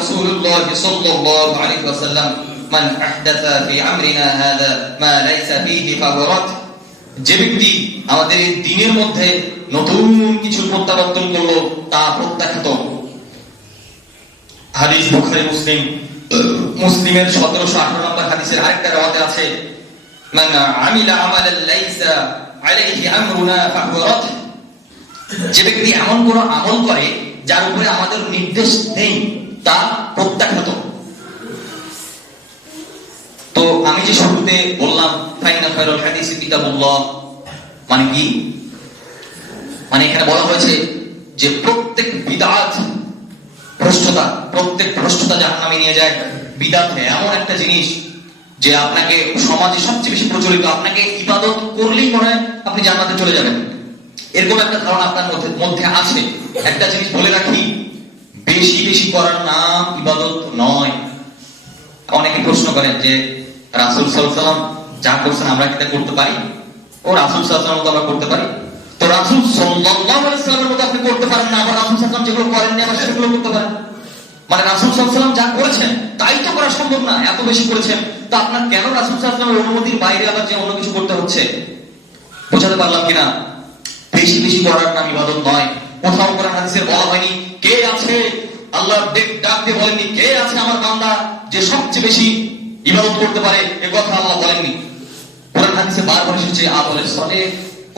রাসূলুল্লাহ সাল্লাল্লাহু আলাইহি ওয়াসাল্লাম মান আহদাথা ফি আমরিনা হাযা মা লাইসা ফীহি ফাহুরাত, যে ব্যক্তি আমাদের এই দ্বীনের মধ্যে নতুন কিছু প্রত্যাবর্তন করলো তা প্রত্যাখ্যাত। হাদিস বুখারী মুসলিমের 1718 নম্বর হাদিসের আরেকটা রাওয়াতে আছে, মান আমিলা আমালান লাইসা আলাইহি আমরুনা ফাহুরাত, যে ব্যক্তি এমন কোন আমল করে যার উপরে আমাদের নির্দেশ নেই তা প্রত্যাখ্যাত। তো আমি যে শুরুতে বললাম ফাইনা খায়রুল হাদিসি কিতাবুল্লাহ, মানে কি? মানে এখানে বলা হয়েছে যে প্রত্যেক বিদআত ভ্রষ্টতা জাহান্নামে নিয়ে যায়। বিদআত এমন একটা জিনিস যে আপনাকে সমাজে সবচেয়ে বেশি প্রচলিত, আপনাকে ইবাদত করলেই মনে হয় আপনি জান্নাতে চলে যাবেন, এরকম একটা ধারণা আপনার মধ্যে আছে। একটা জিনিস বলে রাখি, বেশি বেশি করার নাম ইবাদত নয়। অনেকে প্রশ্ন করেন যে রাসূল সাল্লাল্লাহু আলাইহি ওয়াসাল্লাম যা করছেন আমরা কি তা করতে পারি? ও রাসূল সাল্লাল্লাহু আলাইহি ওয়াসাল্লাম তো আমরা করতে পারি, তো রাসূল সাল্লাল্লাহু আলাইহি ওয়াসাল্লামের মতো আপনি করতে পারেন না, আবার রাসূল সাল্লাল্লাহু আলাইহি ওয়াসাল্লাম যেগুলো করেননি আবার সেগুলো করতে পারেন। মানে রাসূল সাল্লাল্লাহু আলাইহি ওয়াসাল্লাম যা করেছেন তাই তো করা সম্ভব না, এত বেশি করেছেন, তো আপনার কেন রাসূল সাল্লাল্লাহু আলাইহি ওয়াসাল্লামের অনুমতির বাইরে আবার যে অন্য কিছু করতে হচ্ছে? বুঝাতে পারলাম কিনা? বেশি বেশি করার নাম ইবাদত নয়। কোথাও কোরআন হাদিসে বলা হয়নি কে আছে, আল্লাহ ডাক দিয়ে বলেননি কে আছে আমার বান্দা যে সবচেয়ে বেশি ইবাদত করতে পারে, এ কথা আল্লাহ বলেননি। কোরআন হাদিসে বারবার এসেছে আমলে সালেহ,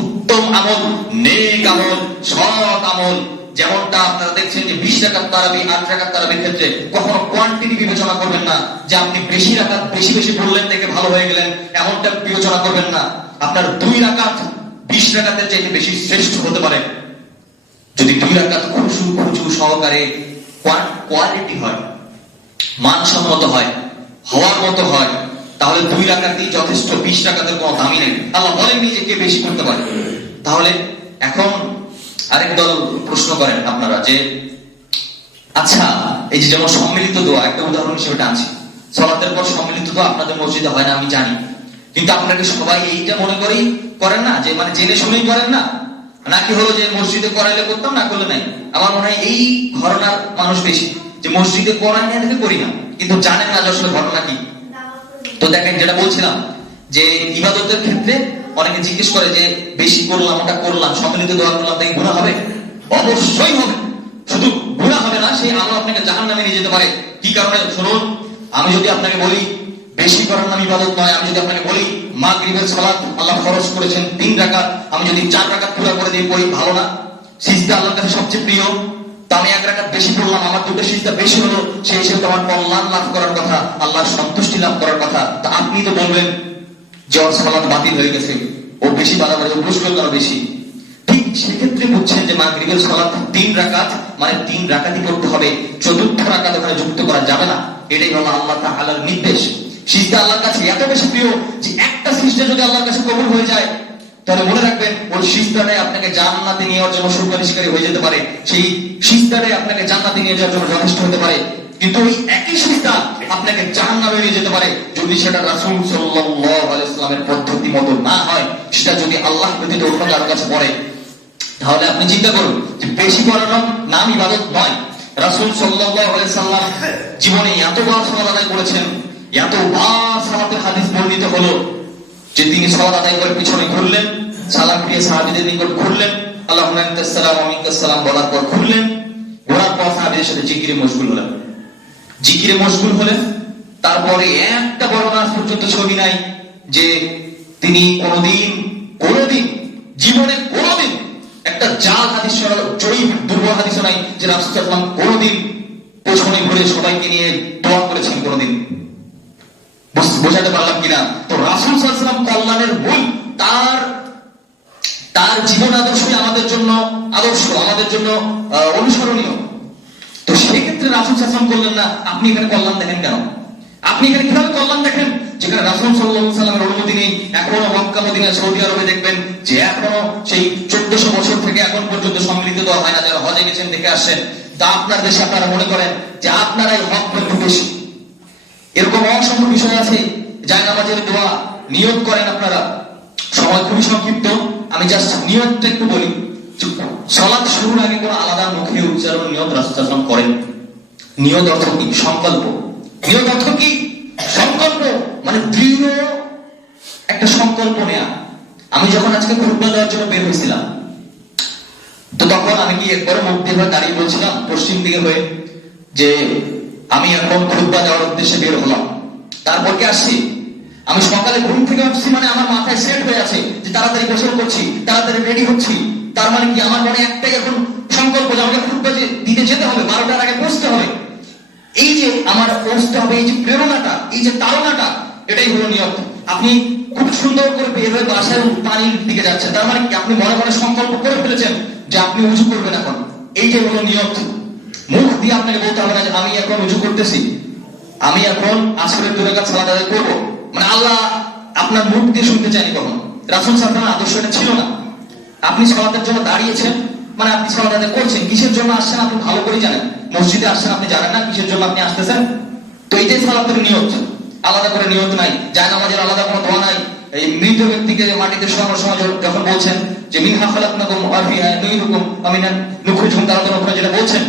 উত্তম আমল, নেক আমল, সৎ আমল। যেমনটা আপনারা দেখছেন যে 20 রাকাত তারাবি 8 রাকাত তারাবির ক্ষেত্রে কখনো কোয়ান্টিটি বিবেচনা করবেন না, যে আপনি বেশি রাকাত বেশি বেশি পড়লেন দেখে ভালো হয়ে গেলেন, এমনটা বিবেচনা করবেন না। আপনার 2 রাকাত 20 রাকাতের চাইতে বেশি শ্রেষ্ঠ হতে পারে যদি 2 রাকাত খুশু সহকারে কোয়ালিটি হয়, মানসম্মত হয়, হওয়ার মতো হয়, তাহলে 2 রাকাতই যথেষ্ট, 20 রাকাতের কোনো দামই নেই। আল্লাহ বলেননি যে কে বেশি করতে পারে। তাহলে এখন আরেক দল প্রশ্ন করেন আপনারা যে আচ্ছা এই যে যেমন সম্মিলিত দোয়া, একটা উদাহরণ হিসেবে টানছি, সালাতের পর সম্মিলিত দোয়া আপনাদের মসজিদে হয় না আমি জানি, কিন্তু আপনারা সবাই এইটা মনে করেই করেন না, যে মানে জেনে শুনেই করেন না, নাকি হলো যে মসজিদে করাইলে করতাম না করলে নাই? আমার মনে হয় এই ঘটনার মানুষ বেশি, যে মসজিদে করাই না দেখে করি না, কিন্তু জানেন না আসলে ঘটনা কি। তো দেখেন যেটা বলছিলাম যে ইবাদতের ক্ষেত্রে অনেকে জিজ্ঞেস করে যে বেশি করলাম, ওটা করলাম, সম্মিলিত দোয়া করলাম, তাই গুনাহ হবে? অবশ্যই হবে। শুধু গুনাহ হবে না, সেই আমল আপনাকে জাহান্নামে নিয়ে যেতে পারে। কি কারণে? শুনুন, আমি যদি আপনাকে বলি বেশি করার নাম ইবাদত নয়, আমি যদি আপনাকে বলি মাগরিবের সালাত আল্লাহ ফরজ করেছেন 3 রাকাত, আমি যদি 4 রাকাত পুরো করে দিয়ে পড়ি ভালো না? সিজদা আল্লাহর কাছে সবচেয়ে প্রিয়, তো আমি 1 রাকাত বেশি পড়লাম, আমার 2টা সিজদা বেশি হলো, সেই হিসেবে আমার কল্যাণ লাভ করার কথা, আল্লাহর সন্তুষ্টি লাভ করার কথা। তো আপনি তো বলবেন যে ওর সালাত বাতিল হয়ে গেছে, ও বেশি বাড়াবাড়ি, ও পুরস্কার করা বেশি। ঠিক সেক্ষেত্রে বুঝছেন যে মাগরিবের সালাত 3 রাকাত মানে 3 রাকাতই পড়তে হবে, 4র্থ রাকাত ওখানে যুক্ত করা যাবে না। এটাই হলো আল্লাহ তাআলার নির্দেশ। সিজদা আল্লাহর কাছে এত বেশি প্রিয় যে একটা সিজদা যদি আল্লাহর কাছে কবুল হয়ে যায়, তাহলে মনে রাখবেন ওই সিজদাটাই আপনাকে জান্নাতে নিয়ে যাওয়ার জন্য সুপারিশকারী হয়ে যেতে পারে, সেই সিজদাটাই আপনাকে জান্নাতে নিয়ে যাওয়ার জন্য যথেষ্ট হতে পারে। কিন্তু ওই একই সিজদা আপনাকে জাহান্নামে নিয়ে যেতে পারে যদি সেটা রাসূল সাল্লাল্লাহু আলাইহি ওয়াসাল্লামের পদ্ধতি মতো না হয়, সেটা যদি আল্লাহ ব্যতীত অন্য কারো কাছে পড়ে। তাহলে আপনি চিন্তা করুন যে বেশি করার নাম ইবাদত নয়। রাসূল সাল্লাল্লাহু আলাইহি ওয়াসাল্লাম জীবনে এতবার সালাত আদায় করেছেন, এতবার সালাতের হাদিস বর্ণিত হলো যে তিনি সালাত আদায় করে পিছনে ঘুরলেন, সালাম ফিরিয়ে সাহাবীদের নিকট ঘুরলেন, আল্লাহুম্মা আনতাস সালাম ওয়া মিনকাস সালাম বলার পর ঘুরলেন, ঘোরার পর সাহাবীদের সাথে জিকিরে মশগুল হলেন। তারপরে একটা বর্ণনা আজ পর্যন্ত ছবি নাই যে তিনি কোনোদিন জীবনে কোনোদিন একটা জাল হাদিস জয়ী দুর্বল হাদিস নাই যে রাসূল সাল্লাল্লাহু আলাইহি ওয়াসাল্লাম কোনোদিন পেছনে ঘুরে সবাইকে নিয়ে দোয়া করেছেন কোনোদিন। বোঝাতে পারলাম কিনা? তো রাসূল সাল্লাল্লাহু আলাইহি ওয়াসাল্লাম কল্যাণের মূল, তার জীবন আদর্শই আমাদের জন্য আদর্শ, আমাদের জন্য অনুসরণীয়। তো সেক্ষেত্রে রাসূল সাল্লাল্লাহু আলাইহি ওয়াসাল্লাম করলেন না, আপনি এখানে কল্যাণ দেখেন কেন? আপনি এখানে কিভাবে কল্যাণ দেখেন যেখানে রাসূল সাল্লাল্লাহু আলাইহি ওয়াসাল্লামের অনুমতি নেই? এখনো মক্কা মদিনা সৌদি আরবে দেখবেন যে এখনো সেই 1400 বছর থেকে এখন পর্যন্ত সম্মিলিত দোয়া হয় না। যারা হজে গেছেন দেখে আসছেন, তা আপনার দেশে আপনারা মনে করেন যে আপনারাই হক একটু বেশি। এরকম অসংখ্য বিষয় আছে। জায়নামাজের দোয়া নিয়ত করেন আপনারা, সময় খুবই সংক্ষিপ্ত, আমি জাস্ট নিয়তটা একটু বলি। সালাত শুরুর আগে কোনো আলাদা মুখে উচ্চারণ নিয়ত রাসূল সাল্লাল্লাহু আলাইহি ওয়াসাল্লাম করেন। নিয়ত অর্থ কি? সংকল্প। নিয়ত অর্থ কি? সংকল্প, মানে দৃঢ় একটা সংকল্প নেয়া। আমি যখন আজকে খুতবা দেওয়ার জন্য বের হয়েছিলাম, তো তখন আমি কি একবারে মুখ দিয়ে দাঁড়িয়ে বলছিলাম পশ্চিম দিকে হয়ে যে আমি এখন খুতবা দেওয়ার উদ্দেশ্যে বের হলাম, তারপর কি আসছি? আমি সকালে ঘুম থেকে উঠছি, মানে আমার মাথায় সেট হয়ে আছে যে তাড়াতাড়ি গোসল করছি, তাড়াতাড়ি রেডি হচ্ছি। তার মানে কি আমার মনে একটাই এখন সংকল্প যে আমাকে খুতবা দিতে যেতে হবে, 12টার আগে পৌঁছতে হবে। এই যে আমার পৌঁছতে হবে, এই যে প্রেরণাটা, এই যে তাড়নাটা, এটাই হলো নিয়ত। আপনি খুব সুন্দর করে বের হয়ে বাসায় পানির দিকে যাচ্ছেন, তার মানে কি আপনি মনে মনে সংকল্প করে ফেলেছেন যে আপনি উজু করবেন এখন। এইটাই হলো নিয়ত। মুখ দিয়ে আপনাকে বলতে হবে না যে আমি এখন উজু করতেছি, আমি এখন আসরের 2 রাকাত সালাত আদায় করবো। মানে আল্লাহ আপনার মুখ দিয়ে শুনতে চাইনি কখন। রাসূল সাল্লাল্লাহু আলাইহি ওয়াসাল্লামের আদর্শ এটা ছিল না। আপনি সালাতের জন্য দাঁড়িয়েছেন, মানে আপনি সালাত আদায় করছেন। কিসের জন্য আসছেন আপনি ভালো করে জানেন। মসজিদে আসছেন, আপনি জানেন না কিসের জন্য আপনি আসতেছেন? তো এইটাই সালাতের নিয়ত। আলাদা করে নিয়ত নাই, জায়নামাজের আলাদা কোনো দোয়া নাই। এই মৃত ব্যক্তিকে মাটিতে শোয়ানোর সময় যখন বলছেন যে মিনহা খালাকনাকুম ওয়া ফিহা নুইদুকুম ওয়া মিনহা নুখরিজুকুম তারাতান উখরা, যেটা বলছেন,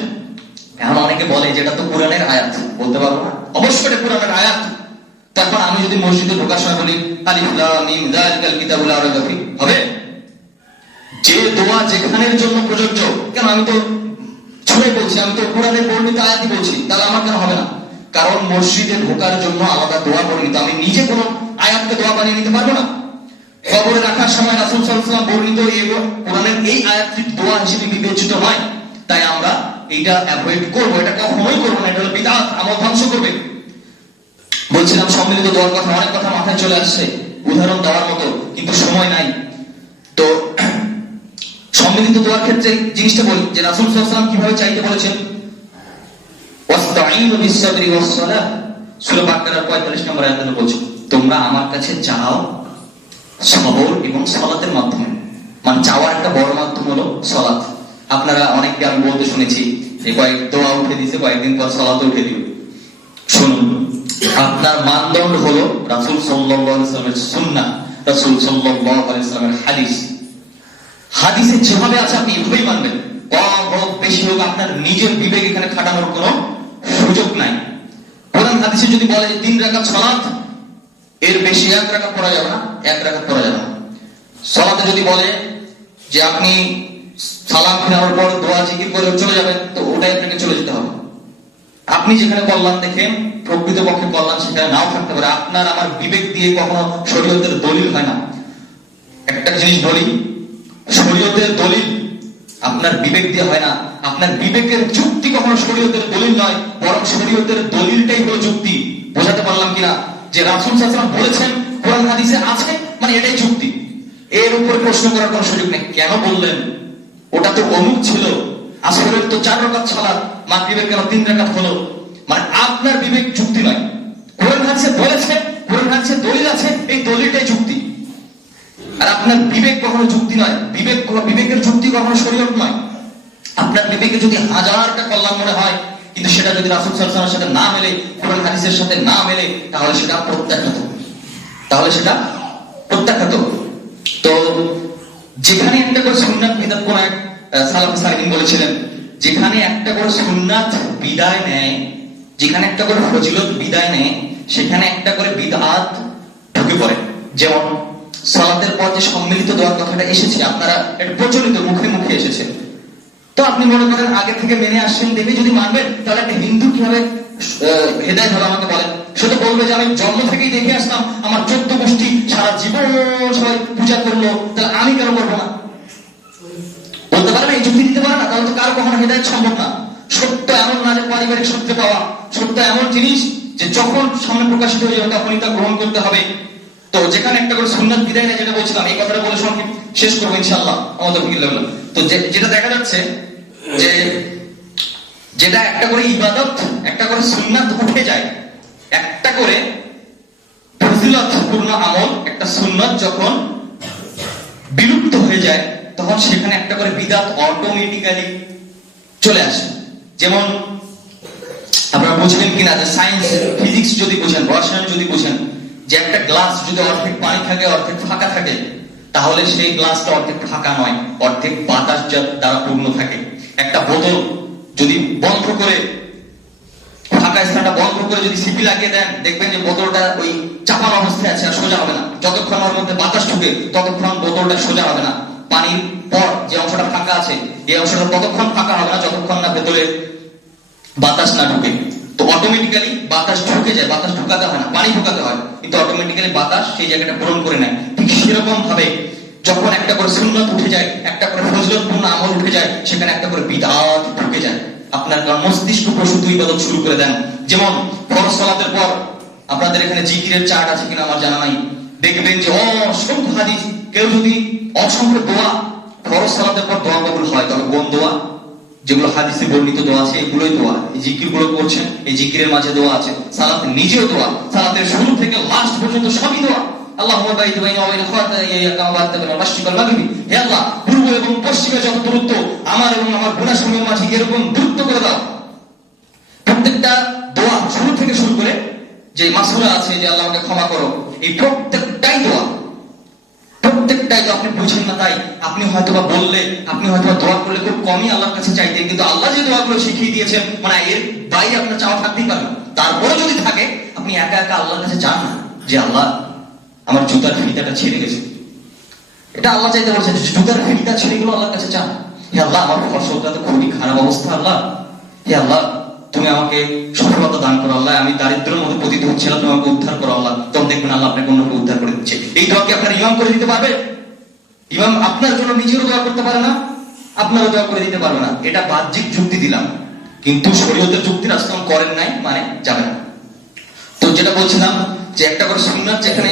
এখন অনেকে বলে যেটা তো কোরআনের আয়াত। বলতে পারবো না, অবশ্যই এটা কোরআনের আয়াত। তখন আমি যদি মসজিদে ঢোকার সময় বলি আলিফ লাম মিম যালিকাল কিতাবু লা রাইবা ফিহি, হবে? যে দোয়া যেখানের জন্য প্রযোজ্য, কেন আমি তো ছুঁড়ে বলছি, আমি তো কোরআনের বর্ণিত আয়াতই বলছি, তাহলে আমার কেন হবে না? কারণ মসজিদে ঢোকার জন্য আলাদা দোয়া বর্ণিত, আমি নিজে কোনো আয়াতকে দোয়া বানিয়ে নিতে পারবো না। কবরে রাখার সময় রাসূল সাল্লাল্লাহু আলাইহি ওয়াসাল্লাম বর্ণিত এই কোরআনের এই আয়াতটি দোয়া হিসেবে বিবেচিত নয়, তাই আমরা এইটা অ্যাভয়েড করবো। এটা কখনোই করবো না, এটা হলো বিদআত, আমল ধ্বংস করবে। বলছিলাম সম্মিলিত দোয়ার কথা, অনেক কথা মাথায় চলে আসছে উদাহরণ দেওয়ার মতো, কিন্তু সময় নাই। তো সম্মিলিত দোয়ার ক্ষেত্রে জিনিসটা বলি যে রাসূল সাল্লাল্লাহু আলাইহি ওয়াসাল্লাম কিভাবে চাইতে বলেছেন, ওয়াস্তাঈনু বিস-সাবরি ওয়াস-সালাহ, সূরা বাকারার 45 নম্বর আয়াতে বলছে তোমরা আমার কাছে চাও সবর এবং সালাতের মাধ্যমে। মানে চাওয়ার একটা বড় মাধ্যম হলো সালাত। আপনারা অনেককে আমি বলতে শুনেছি যে কয়েক দোয়া উঠে দিয়েছে, কয়েকদিন পর সালাত উঠে দিও। শুনুন, আপনার মানদণ্ড হলো রাসূল সাল্লাল্লাহু আলাইহি ওয়াসাল্লামের সুন্নাহ, রাসূল সাল্লাল্লাহু আলাইহি ওয়াসাল্লামের হাদিস। হাদিসে যেভাবে আছে আপনি এভাবেই মানবেন। কম হোক বেশি হোক, আপনার নিজের বিবেক এখানে খাটানোর কোনো সুযোগ নাই। কোরআন হাদিসে যদি বলে যে 3 রাকাত সালাত, এর বেশি 1 রাকাত পড়া যাবে না, 1 রাকাত পড়া যাবে না। সালাতে যদি বলে যে আপনি সালাম ফেরানোর পর দোয়া জিকির করে চলে যাবেন, তো ওটাই আপনাকে চলে যেতে হবে। আপনি যেখানে কল্যাণ দেখেন, প্রকৃতপক্ষে কল্যাণ সেখানে নাও থাকতে পারে। আপনার আমার বিবেক দিয়ে কখনো শরীয়তের দলিল হয় না। একটা জিনিস বলি, শরীয়তের দলিল আপনার বিবেক দিয়ে হয় না। আপনার বিবেকের যুক্তি কখনো শরীয়তের দলিল নয়, বরং শরীয়তের দলিলটাই হলো যুক্তি। বোঝাতে পারলাম কিনা? যে রাসূল সাল্লাল্লাহু আলাইহি ওয়াসাল্লাম বলেছেন, কোরআন হাদিসে আছে, মানে এটাই যুক্তি। এর উপর প্রশ্ন করার কোনো সুযোগ নেই। কেন বললেন? ওটা তো অমুক ছিল, আসরের তো 4 রাকাত সালাত, মাগরিবের কেন 3 রাকাত হলো? মানে আপনার বিবেক যুক্তি নয়। কোরআন হাদিসে বলেছে, কোরআন হাদিসে দলিল আছে, এই দলিলটাই যুক্তি। আর আপনার বিবেক কখনো যুক্তি নয়। বিবেকের যুক্তি কখনো শরীয়ত নয়। আপনার বিবেকে যদি 1000টা কল্যাণ মনে হয়, কিন্তু সেটা যদি রাসূল সাল্লাল্লাহু আলাইহি ওয়াসাল্লামের সাথে না মেলে, কোরআন হাদিসের সাথে না মেলে, তাহলে সেটা প্রত্যাখ্যাত। তো যেখানে একটা করে সুন্নাত বিদআত, কোন এক সালাফ সালিহিন বলেছিলেন, যেখানে একটা করে সুন্নাত বিদায় নেয়, যেখানে একটা করে ফজিলত বিদায় নেয়, সেখানে একটা করে বিদআত ঢুকে পড়ে। যেমন সালাতের পর যে সম্মিলিত দোয়ার কথাটা এসেছে, আপনারা এটা প্রচলিত, মুখে মুখে এসেছে। তো আপনি মনে করেন আগে থেকে মেনে আসছেন, দেখে যদি মানবেন, তাহলে একটা হিন্দু কিভাবে হেদায়েত হবে আমাকে বলেন? সে তো বলবে যে আমি জন্ম থেকেই দেখে আসলাম, আমার 14 গোষ্ঠী সারা জীবন সবাই পূজা করলো, তাহলে আমি কেন করবো না? বলতে পারে না, এই যুক্তি দিতে পারে না। তাহলে তো কারো কখনো হেদায়েত সম্ভব না। সত্য এমন না যে পারিবারিক সূত্রে পাওয়া, সত্য এমন জিনিস যে যখন সামনে প্রকাশিত হয়ে যাবে তখনই তা গ্রহণ করতে হবে। তো যেখানে একটা করে সুন্নাত বিদায় নেয়, যেটা বলছিলাম, এই কথাটা বলে সংক্ষেপ শেষ করবো ইনশাআল্লাহ আমাদের ফিকিল্লাহ। তো যেটা দেখা যাচ্ছে যে যেটা একটা করে ইবাদত, একটা করে সুন্নাত উঠে যায়, একটা করে ফজিলতপূর্ণ আমল, একটা সুন্নাত যখন বিলুপ্ত হয়ে যায়, তখন সেখানে একটা করে বিদআত অটোমেটিক্যালি চলে আসে। যেমন আপনারা বুঝবেন কিনা যে সায়েন্স ফিজিক্স যদি বুঝেন, রসায়ন যদি বুঝেন, যে একটা গ্লাস যদি অর্ধেক পানি থাকে অর্ধেক ফাঁকা থাকে, তাহলে সেই গ্লাসটা অর্ধেক ফাঁকা নয়, অর্ধেক বাতাস দ্বারা পূর্ণ থাকে। একটা বোতল যদি বন্ধ করে ঢাকা স্থানটা বন্ধ করে যদি সিপি লাগিয়ে দেন, দেখবেন যে বোতলটা ওই চাপানো অবস্থায় আছে, আর সোজা হবে না। যতক্ষণ ওর মধ্যে বাতাস ঢুকে ততক্ষণ বোতলটা সোজা হবে না। পানির পর যে অংশটা ফাঁকা আছে, এই অংশটা ততক্ষণ ফাঁকা হবে না যতক্ষণ না ভেতরে বাতাস না ঢুকে। তো অটোমেটিক্যালি বাতাস ঢুকে যায়, বাতাস ঢুকাতে হয় না, পানি ঢুকাতে হয়, কিন্তু অটোমেটিক্যালি বাতাস সেই জায়গাটা পূরণ করে নেয়। ঠিক সেরকম ভাবে যখন একটা করে সুন্নাত উঠে যায়, একটা করে ফজিলতপূর্ণ আমল উঠে যায়, সেখানে একটা করে বিদআত ঢুকে যায়। আপনার মস্তিষ্ক প্রসূত ইবাদত শুরু করে দেন। যেমন ফরজ সালাতের পর আপনাদের এখানে জিকিরের চার্ট আছে কিনা আমার জানা নাই, দেখবেন যে অসংখ্য হাদিস, কেউ যদি অসংখ্য দোয়া, ফরজ সালাতের পর দোয়া কবুল হয়, তবে কোন দোয়া? যেগুলো হাদিসে বর্ণিত দোয়া আছে এগুলোই দোয়া। এই জিকির গুলো করছেন, এই জিকিরের মাঝে দোয়া আছে। সালাতে নিজেও দোয়া, সালাতের শুরু থেকে লাস্ট পর্যন্ত সবই দোয়া। আল্লাহুম্মা বাইদ বাইনা ওয়া বাইনা খাতায়ায়া কামা বা'দতা বাইনা মাশরিক ওয়াল মাগরিব। হে আল্লাহ, পূর্ব এবং পশ্চিমে যত দূরত্ব আমার এবং আমার গুনাহসমূহের মাঝে এরকম দূরত্ব করে দাও। প্রত্যেকটা দোয়া শুরু থেকে শুরু করে যে মাসুরা আছে যে আল্লাহ আমাকে ক্ষমা করো, এই প্রত্যেকটাই দোয়া। প্রত্যেকটাই তো আপনি বুঝেন না, তাই আপনি হয়তোবা বললে, আপনি হয়তোবা দোয়া করলে খুব কমই আল্লাহর কাছে চাইতেন, কিন্তু আল্লাহ যে দোয়াগুলো শিখিয়ে দিয়েছেন, মানে এর বাইরে আপনার চাওয়া থাকতেই পারে। তারপরে যদি থাকে, আপনি একা একা আল্লাহর কাছে চান না যে আল্লাহ আমার জুতার ফিতাটা ছিঁড়ে গেছে, এটা আল্লাহ চাইতে বলছেন। জুতার ফিতা ছিঁড়ে গেল, আল্লাহর কাছে চান, হে আল্লাহ আমার ফসলটা তো খুবই খারাপ অবস্থা, আল্লাহ হে আল্লাহ তুমি আমাকে সফলতা দান করো, আল্লাহ আমি দারিদ্রের মধ্যে পতিত হচ্ছিলাম, তুমি আমাকে উদ্ধার করো আল্লাহ। তখন দেখবেন আল্লাহ আপনাকে অন্যকে উদ্ধার করে দিচ্ছে। এই দোয়া কি আপনার ইমাম করে দিতে পারবে? ইমাম আপনার জন্য নিজেরও দোয়া করতে পারে না, আপনারও দোয়া করে দিতে পারবে না। এটা বাহ্যিক যুক্তি দিলাম, কিন্তু শরীয়তের যুক্তি রাষ্ট্র করেন নাই মানে যাবে না। তো যেটা বলছিলাম যে একটা করে সুন্নাত যেখানে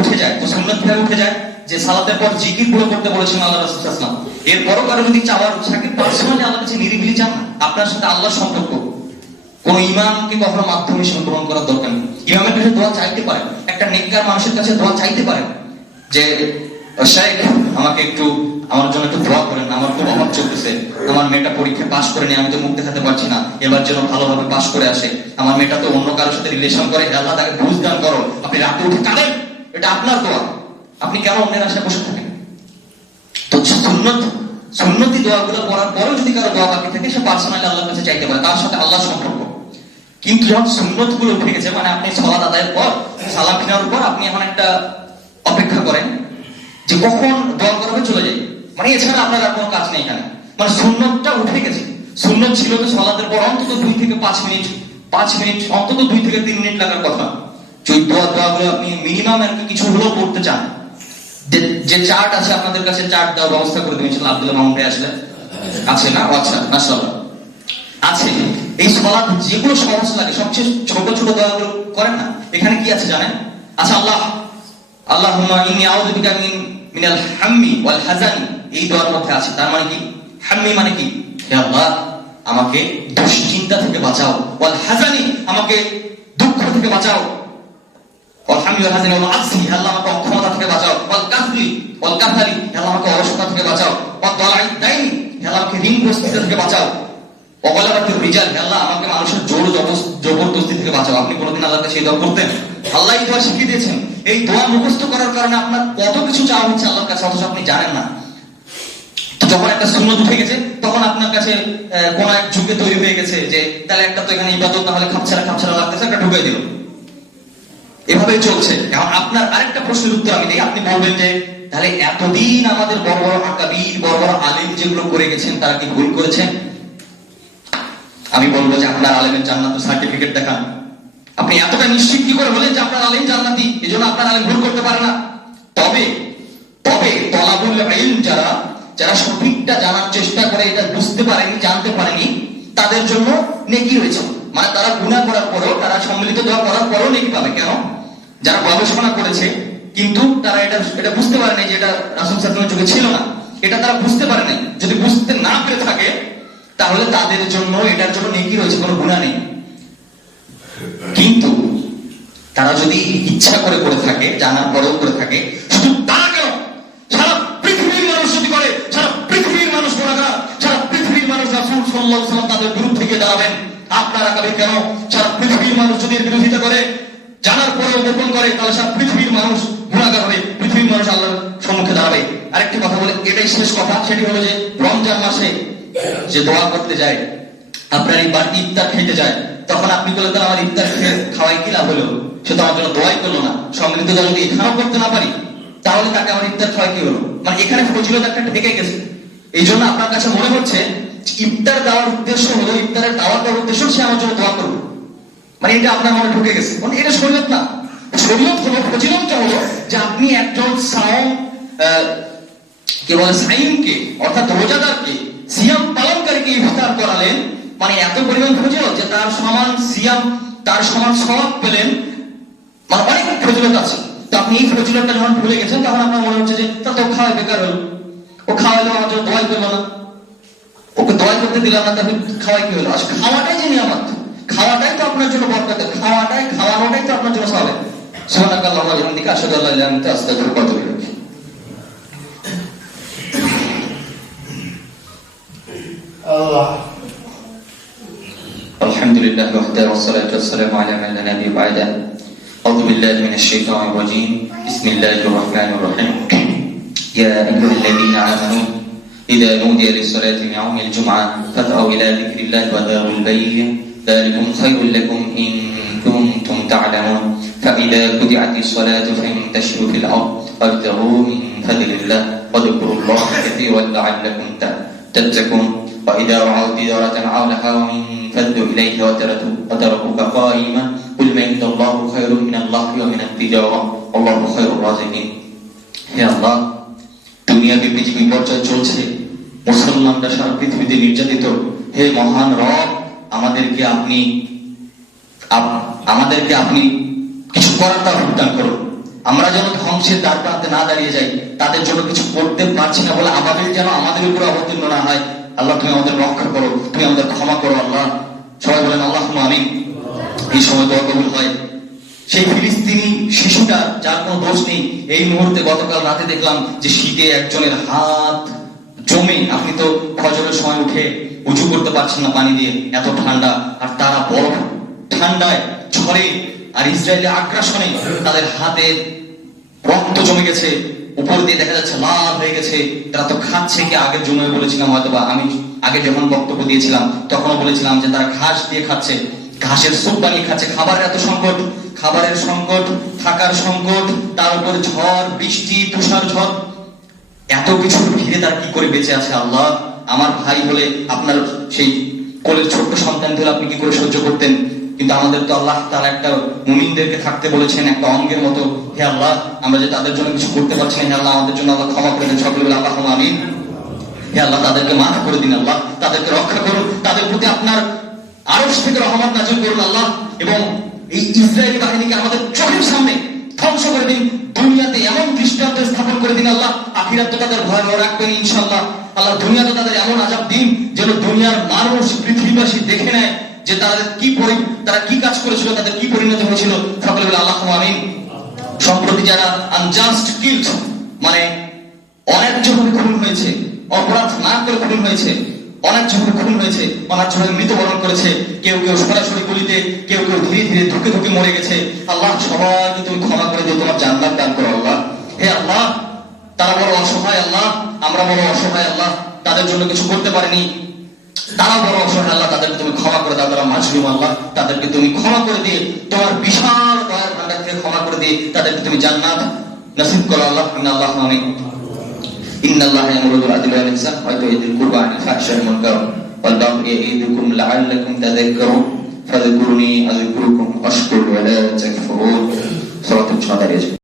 উঠে যায়, তো সুন্নাত কিভাবে উঠে যায়? যে সালাতের পর জিকির গুলো করতে বলেছেন আল্লাহ রাসূল সাল্লাল্লাহু আলাইহি ওয়াসাল্লাম। এরপরও কারো যদি চাওয়ার থাকে, পার্সোনালি আল্লাহর কাছে নিরিবিলি চান, আপনার সাথে আল্লাহর সম্পর্ক, কোন ইমামকে কখনো মাধ্যম হিসেবে গ্রহণ করার দরকার নেই। ইমামের কাছে দোয়া চাইতে পারেন, একটা নেককার মানুষের কাছে দোয়া চাইতে পারেন যে শাইখ আমাকে একটু, আমার জন্য একটু দোয়া করেন, আমার খুব অভাব চলতেছে, আমার মেয়েটা পরীক্ষা পাস করে নি, আমি তো মুখ দেখাতে পারছি না, এবার যেন ভালোভাবে পাস করে আসে। আমার মেয়েটা তো অন্য কারোর সাথে রিলেশন করে, আল্লাহ তাকে বুঝ দান করো। আপনি রাতে উঠে কাঁদেন, এটা আপনার দোয়া, আপনি কেন অন্যের আশায় বসে থাকেন? তো সুন্নতি দোয়াগুলো পড়ার পরেও যদি কারো দোয়া বাকি থাকে, সে পার্সোনালি আল্লাহর কাছে চাইতে পারে, তার সাথে আল্লাহর সম্পর্ক। কিন্তু যখন সুন্নত গুলো উঠে গেছে, মানে আপনি সালাত আদায়ের পর, সালাম ফিরানোর পর আপনি এখন একটা অপেক্ষা করেন যে কখন দোয়া করবে, চলে যাই, মানে এছাড়া আপনার আর কোনো কাজ নেই এখানে। মানে সুন্নতটা উঠে গেছে। সুন্নত ছিল তো সালাতের পর অন্তত 2 থেকে 5 মিনিট, 5 মিনিট অন্তত 2 থেকে 3 মিনিট লাগার কথা। যে দোয়াগুলো আপনি মিনিমাম আর কি কিছু হলেও পড়তে চান, যে চার্ট আছে আপনাদের কাছে, চার্ট দেওয়ার ব্যবস্থা করে দিয়েছিলাম। আব্দুল্লাহ মামুন ভাই আসলে আছে না? আচ্ছা, মাশাআল্লাহ আছে। এই সালাত যেগুলো সহজ লাগে, সবচেয়ে ছোট ছোট দোয়াগুলো করেন না, এখানে কি আছে জানেন? আচ্ছা, আল্লাহুম্মা ইন্নী আউযু বিকা মিনাল হাম্মি ওয়াল হাযানি, এই দোয়ার মধ্যে আছে। তার মানে কি? হাম্মি মানে কি? হে আল্লাহ আমাকে দুশ্চিন্তা থেকে বাঁচাও, ওয়াল হাযানি আমাকে দুঃখ থেকে বাঁচাও, ওয়াল হাম্মি ওয়াল হাযানি ওয়াল আজজি আল্লাহ আমাকে অক্ষমতা থেকে বাঁচাও, ওয়াল কাসলি ওয়াল কাসালি আল্লাহ আমাকে অলসতা থেকে বাঁচাও, ওয়াল দালাই দাইনি আল্লাহ আমাকে ঋণগ্রস্ততা থেকে বাঁচাও, ওয়ালাবাতুর রিজাল আল্লাহ আমাকে মানুষের জোর জবরদস্তি থেকে বাঁচাও। আপনি কোনোদিন আল্লাহকে সেই দোয়া করতেন? আল্লাহ এই দোয়া শিখিয়ে দিয়েছেন। এই দোয়া মুখস্থ করার কারণে আপনার কত কিছু চাওয়া হচ্ছে আল্লাহর কাছে, অথচ আপনি জানেন না। যখন একটা সুন্নত উঠে গেছে, তখন আপনার কাছে কোন এক যুগে তৈরি হয়ে গেছে যে তাহলে একটা তো এখানে ইবাদত না হলে খাপছাড়া লাগতেছে, একটা ঢুকাই দিল, এভাবেই চলছে। এখন আপনার আরেকটা প্রশ্নের উত্তর আমি দিই, আপনি বলবেন যে তাহলে এতদিন আমাদের বড় বড় আকাবির, বড় বড় আলিম যেগুলো করে গেছেন, তারা কি ভুল করেছেন? আমি বলবো যে আপনার আলেমের জান্নাতের সার্টিফিকেট দেখান। আপনি এতটা নিশ্চিত কি করে বলেন যে আপনার আলেম জান্নাতি, এজন্য আপনার আলেম ভুল করতে পারে না? তবে তলাবুল ইলম যারা সঠিকটা জানার চেষ্টা করে, এটা বুঝতে পারেনি, জানতে পারেনি, তাদের জন্য নেকি রয়েছে। মানে তারা গুনাহ করার পরেও, তারা সম্মিলিত দোয়া করার পরেও নেকি পাবে। কেন? যারা গবেষণা করেছে কিন্তু তারা এটা বুঝতে পারে নাই যে এটা রাসূল সাল্লাল্লাহু আলাইহি ওয়াসাল্লামের যুগে ছিল না, এটা তারা বুঝতে পারে নাই। যদি বুঝতে না পেরে থাকে, তাহলে তাদের জন্য এটার জন্য নেকি রয়েছে, কোনো গুনাহ নেই। কিন্তু তারা যদি ইচ্ছা করে থাকে, জানার পরেও করে থাকে, শুধু তারা কেন, সারা পৃথিবীর মানুষ যদি করে, সারা পৃথিবীর মানুষ গুনাহগার, সারা পৃথিবীর মানুষ রাসূল সাল্লাল্লাহু আলাইহি ওয়াসাল্লাম তাদের বিরুদ্ধে গিয়ে দাঁড়াবেন, আপনারা কবে কেন? সারা পৃথিবীর মানুষ যদি এর বিরোধিতা করে, জানার পরেও গোপন করে, তাহলে সারা পৃথিবীর মানুষ গুনাহগার হবে, পৃথিবীর মানুষ আল্লাহর সম্মুখে দাঁড়াবে। আরেকটি কথা বলে এটাই শেষ কথা, সেটি হলো যে রমজান মাসে যে দোয়া করতে যায়, আপনার এই বাড়তি ইফতার খেতে যায়, তখন আপনি বলে তাহলে আমার ইফতার খাওয়াই কি লাভ হলো, সে তো আমার জন্য দোয়াই করলো না। সম্মিলিত দল যদি এখানেও করতে না পারি তাহলে তাকে আমার ইফতার খাওয়াই কি হলো, মানে এখানে ফজিলত একটা ঢেকে গেছে। এই জন্য আপনার কাছে মনে হচ্ছে ইফতার দেওয়ার উদ্দেশ্য হলো, ইফতারের দাওয়াত দেওয়ার উদ্দেশ্য সে আমার জন্য দোয়া করবে, মানে এটা আপনার মনে ঢুকে গেছে। মানে এটা শরীয়ত না। শরীয়ত হলো, ফজিলতটা হলো যে আপনি একজন সাওম কি বলে সাইমকে অর্থাৎ রোজাদারকে, সিয়াম পালনকারীকে ইফতার করালেন, মানে এত পরিমাণ ফজিলত যে তার সমান সিয়াম, তার সমান সওয়াব পেলেন, মানে অনেক ফজিলত আছে। তো আপনি এই ফজিলতটা যখন ভুলে গেছেন তখন আপনার মনে হচ্ছে যে তা তো খাওয়া বেকার হলো, ও খাওয়াইলো আমার জন্য দোয়াই করলো না, ওকে দোয়াই করতে দিলাম না, তাহলে খাওয়াই কি হলো? আসলে খাওয়াটাই যে নিয়ামত, খাওয়াটাই তো আপনার জন্য বরকতের, খাওয়ানোটাই তো আপনার জন্য সওয়াব। সুবহানাল্লাহি ওয়া বিহামদিহি আশহাদু আল্লা ইলাহা ইল্লা আনতা আস্তাগফিরুকা ওয়া আতুবু ইলাইক। আলহামদুলিল্লাহ ওয়াহদাহু ওয়াসসালাতু ওয়াসসালামু আলা মান লা নাবিয়্যা বা'দাহু। আউযু বিল্লাহি মিনাশ শাইতানির রাজীম। বিসমিল্লাহির রাহমানির রাহিম। ইয়া আইয়ুহাল্লাযীনা আমানু ইযা নুদিয়া লিস-সালাতি মিন ইয়াউমিল জুমআহ ফাসআউ ইলা যিকরিল্লাহি ওয়া যারুল বায়' যালিকুম খায়রুল লাকুম ইন কুনতুম তা'লামুন। ফাইযা কুদি'াতিস-সালাতু ফান্তাশিরু ফিল আরদি ওয়াবতাগু মিন ফাদলিল্লাহ ওয়াযকুরুল্লাha কাসীরান লা'আল্লাকুম তাত্তাকুন। وإذا رأوا تجارة أو لهوا انفضوا إليها وتركوك قائما قل ما عند الله خير من الله ومن التجارة والله خير الرازقين। হে আল্লাহ, দুনিয়াব্যাপী যে বিপর্যয় চলছে, মুসলমানরা সারা পৃথিবীতে নির্যাতিত, হে মহান রব, আমাদেরকে আপনি কিছু করার তৌফিক দান করুন। আমরা যেন ধ্বংসের দ্বার প্রান্তে না দাঁড়িয়ে যাই, তাদের জন্য কিছু করতে পারছি না বলে আমাদের যেন আমাদের উপরে অবতীর্ণ না হয়। আল্লাহ তুমি আমাদের রক্ষা করো, তুমি আমাদের ক্ষমা করো আল্লাহ। সবাই বলেন আল্লাহুম্মা আমিন। এই সময় দোয়া কবুল হয়। সেই ফিলিস্তিনি শিশুটা যার কোনো দোষ নেই, এই মুহূর্তে গতকাল রাতে দেখলাম যে শীতে একজনের হাত জমে, আপনি তো ফজরের সময় উঠে উঁচু করতে পারছেন না পানি দিয়ে, এত ঠান্ডা, আর তারা বরফ ঠান্ডায় ঝড়ে আর ইসরায়েলের আগ্রাসনে তাদের হাতে রক্ত জমে গেছে, উপর দিয়ে দেখা যাচ্ছে লাল হয়ে গেছে। তারা তো খাচ্ছে কি, আগের জন্য বলেছিলাম হয়তো, বা আমি আগে যখন বক্তব্য দিয়েছিলাম তখনও বলেছিলাম যে তারা ঘাস দিয়ে খাচ্ছে, ঘাসের স্যুপ বানিয়ে খাচ্ছে। খাবারের এত সংকট, খাবারের সংকট, থাকার সংকট, তার উপর ঝড় বৃষ্টি, তুষার ঝড়, এত কিছু ঘিরে তারা কি করে বেঁচে আছে আল্লাহ। আমার ভাই হলে, আপনার সেই কোলের ছোট্ট সন্তান হলে আপনি কি করে সহ্য করতেন? কিন্তু আমাদের তো আল্লাহ তাআলা একটা মুমিনদেরকে থাকতে বলেছেন একটা অঙ্গের মতো। হে আল্লাহ, আমরা যে তাদের জন্য কিছু করতে পারছি না, হে আল্লাহ আমাদের জন্য আল্লাহ ক্ষমা করে দেন। সকলে বলে আল্লাহুম্মা আমিন। হে আল্লাহ, তাদেরকে মাফ করে দিন আল্লাহ, তাদেরকে রক্ষা করুন, তাদের প্রতি আপনার আরশ থেকে রহমত নাযিল করুন আল্লাহ, এবং এই ইসরায়েলি বাহিনীকে আমাদের চোখের সামনে ধ্বংস করে দিন। দুনিয়াতে এমন দৃষ্টান্ত স্থাপন করে দিন আল্লাহ, আখিরাতে তাদের ভয় রাখবেন ইনশাআল্লাহ। আল্লাহ দুনিয়াতে তাদের এমন আযাব দিন যেন দুনিয়ার মানুষ, পৃথিবীবাসী দেখে নেয় যে তারা কি কাজ করেছিল, তাদের কি পরিণতি হয়েছিল। সকলে বলে আল্লাহুম্মা আমিন। সম্প্রতি যারা আনজাস্ট কিলড, মানে অন্যায্যভাবে খুন হয়েছে, অপরাধ না করে খুন হয়েছে, অন্যায্যভাবে খুন হয়েছে, অন্যায্যভাবে মৃত্যুবরণ করেছে, কেউ কেউ সরাসরি গুলিতে, কেউ কেউ ধীরে ধীরে ধুকে ধুকে মরে গেছে, আল্লাহ সবাইকে তুমি ক্ষমা করে দিও, তোমার জান্নাত দান করো আল্লাহ। হে আল্লাহ, তারা বড় অসহায় আল্লাহ, আমরা বড় অসহায় আল্লাহ, তাদের জন্য কিছু করতে পারিনি, তারা বড় অসহায় আল্লাহ, তাদেরকে তুমি ক্ষমা করে দাও। তারা মাজলুম আল্লাহ, তাদেরকে তুমি ক্ষমা করে দিয়ে, তোমার বিশাল দয়ার ভান্ডার থেকে ক্ষমা করে দিয়ে তাদেরকে তুমি জান্নাত নসিব করো আল্লাহ। আল্লাহুম্মা আমিন। ইন্নাল্লাহা ইয়ামুরু বিল আদলি ওয়াল ইহসান ওয়া ইতা'i যিল কুরবা ওয়া ইয়ানহা 'আনিল মুনকার ওয়াল্লাহু ইয়া'iদুকুম লা'আল্লাকুম তাযাক্কারুন ফাযকুরুনি আযকুরকুম ওয়াশকুরু ওয়া লা তাকফুরুন। সূরাতুল ফাতিহা।